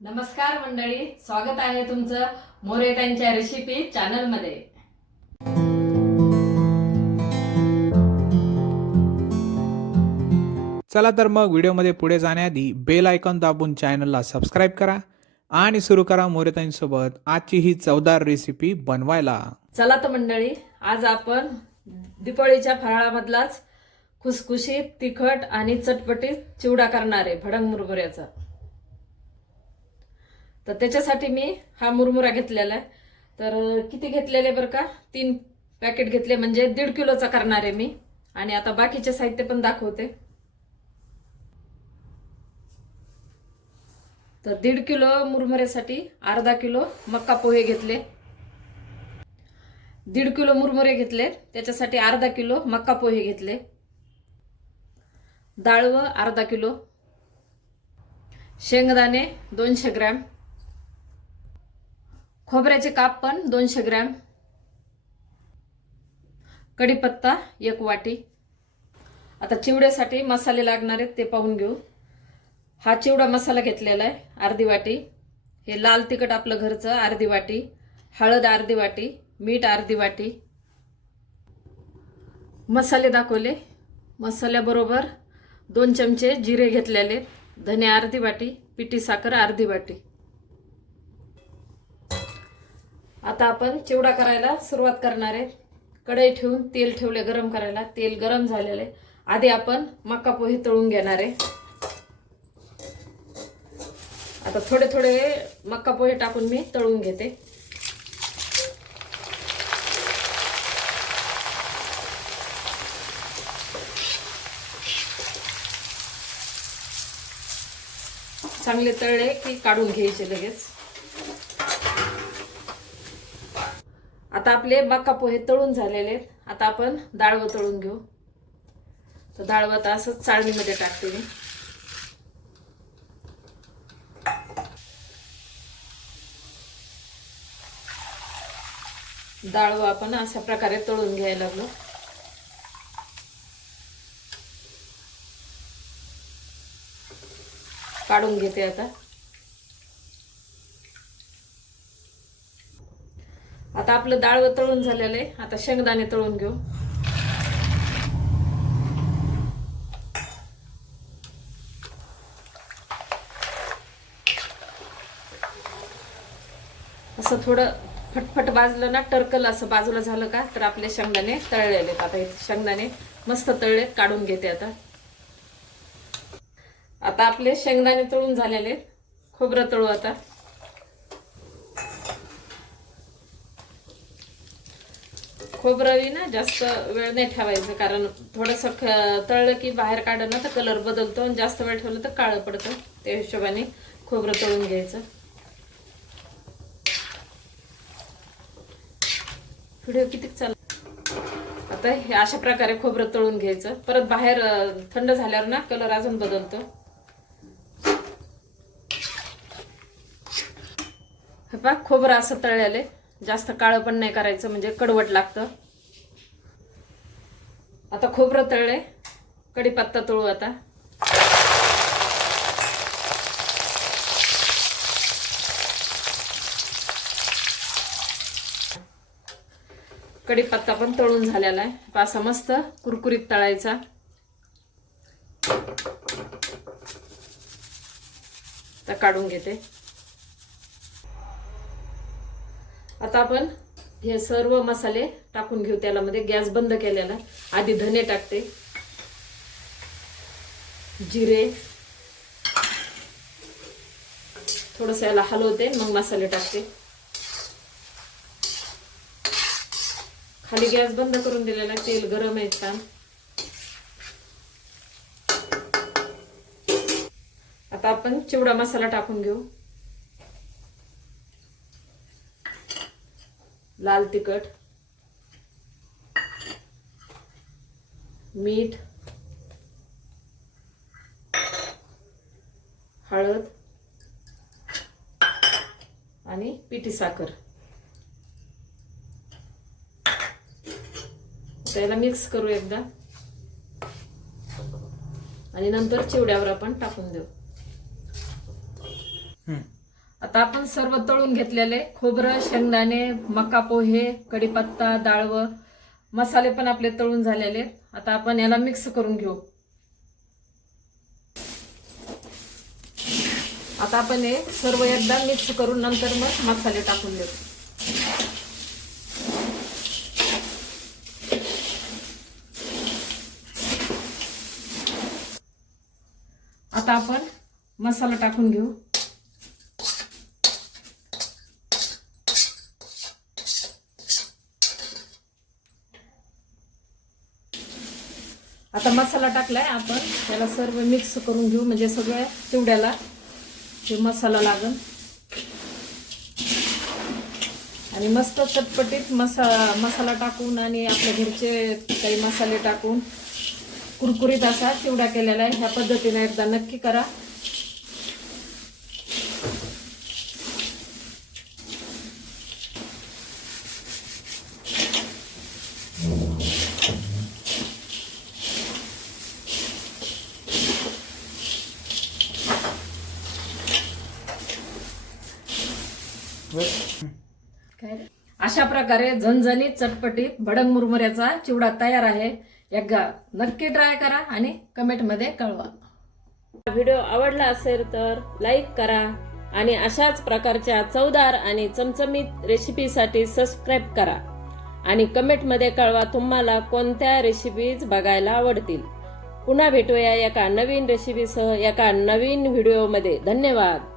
नमस्कार मंडळी स्वागत आहे तुमचं मोरे त्यांच्या रेसिपी चॅनलमध्ये चला तर मग व्हिडिओमध्ये पुढे जाण्याआधी बेल आयकॉन दाबून चॅनलला सबस्क्राईब करा आणि सुरू करा मोरेताईंसोबत आजची ही चवदार रेसिपी बनवायला. चला तर मंडळी आज आपण दिपाळीच्या फराळामधलाच खुसखुशीत तिखट आणि चटपटीत चिवडा करणार आहे भडंग मुरमुऱ्याचा तर त्याच्यासाठी मी हा मुरमुरा घेतलेला आहे. तर किती घेतलेले बरं का? तीन पॅकेट घेतले म्हणजे दीड किलोचा करणार आहे मी. आणि आता बाकीचे साहित्य पण दाखवते. तर दीड किलो मुरमुऱ्यासाठी अर्धा किलो मक्का पोहे घेतले. दीड किलो मुरमुरे घेतले त्याच्यासाठी अर्धा किलो मक्का पोहे घेतले. डाळवं अर्धा किलो. शेंगदाणे दोनशे ग्रॅम. खोबऱ्याचे काप पण दोनशे ग्रॅम. कढीपत्ता एक वाटी. आता चिवड्यासाठी मसाले लागणार आहेत ते पाहून घेऊ. हा चिवडा मसाला घेतलेला आहे अर्धी वाटी. हे लाल तिखट आपलं घरचं अर्धी वाटी. हळद अर्धी वाटी मीठ अर्धी वाटी. मसाले दाखवले. मसाल्याबरोबर दोन चमचे जिरे घेतलेले धने अर्धी वाटी पिठी साखर अर्धी वाटी. आता आपण चिवडा करायला सुरुवात करणार आहे. कढई ठेवून तेल ठेवले गरम करायला. तेल गरम झालेले आधी आपण मका पोहे तळून घेणार आहे. आता थोडे थोडे मक्का पोहे टाकून मी तळून घेते. चांगले तळले की काढून घ्यायचे लगेच. आता आपले मक्का पोहे तळून झालेले आहेत. आता आपण डाळवं तळून घेऊ. तर डाळवं आता असंच चाळणीमध्ये टाकते मी. डाळवं आपण अशा प्रकारे तळून घ्यायला लागलो. काढून घेते आता. आता आपलं डाळवं तळून झालेलं आहे आता शेंगदाणे तळून घेऊ असं थोडं फटफट बाजलं ना टर्कल असं बाजूला झालं का तर आपले शेंगदाणे तळलेले आहेत. आता हे शेंगदाणे मस्त तळले काढून घेते आता आता आपले शेंगदाणे तळून झालेले आहेत. खोबरं तळू आता खोबरंही ना जास्त वेळ नाही ठेवायचं कारण थोडंसं ख- तळलं की बाहेर काढलं ना तर कलर बदलतो आणि जास्त वेळ ठेवलं तर काळं पडतं. त्या हिशोबाने खोबरं तळून घ्यायचं. व्हिडिओ किती चाल आता हे अशा प्रकारे खोबरं तळून घ्यायचं. परत बाहेर थंड झाल्यावर ना कलर अजून बदलतो. हे पहा खोबरं असं तळलेलं जास्त काळं पण नाही करायचं म्हणजे कडवट लागतं. आता खोबरं तळले कढीपत्ता तळू आता. कढीपत्ता पण तळून झालेला आहे. असा मस्त कुरकुरीत तळायचा. आता काढून घेते. आता आपण हे सर्व मसाले टाकून घेऊ त्यालामध्ये. गॅस बंद केलेला. आधी धने टाकते. जिरे. थोडस याला हलवते मग मसाले टाकते. खाली गॅस बंद करून दिलेला तेल गरम आहे छान आता आपण चिवडा मसाला टाकून घेऊ. लाल तिखट मीठ हळद आणि पिठी साखर. त्याला मिक्स करू एकदा. आणि नंतर चिवड्यावर आपण टाकून देऊ. आता आपण सर्व तळून घेतलेले खोबरं शेंगदाणे मका पोहे कढीपत्ता डाळव मसाले पण आपले तळून झालेले. आहेत. आता आपण याला मिक्स करून घेऊ. आता आपण हे सर्व एकदा मिक्स करून नंतर मग मसाले टाकून देऊ. आता आपण मसाला टाकून घेऊ. आता मसाला टाकलाय आपण. त्याला सर्व मिक्स करून घेऊ म्हणजे सगळ्या चिवड्याला जे मसाला लागल. आणि मस्त चटपटीत मसा मसाला टाकून आणि आपल्या घरचे काही मसाले टाकून कुरकुरीत असा चिवडा केलेला आहे. ह्या पद्धतीने एकदा नक्की करा. अशा प्रकारे झणझणीत चटपटीत भडंग मुरमुऱ्याचा चिवडा तयार आहे. एकदा नक्की ट्राय करा आणि कमेंटमध्ये कळवा. व्हिडिओ आवडला असेल तर लाईक करा आणि अशाच प्रकारच्या चवदार आणि चमचमीत रेसिपीसाठी सबस्क्राईब करा. आणि कमेंटमध्ये कळवा तुम्हाला कोणत्या रेसिपीज बघायला आवडतील. पुन्हा भेटूया एका नवीन रेसिपीसह एका नवीन व्हिडिओमध्ये धन्यवाद.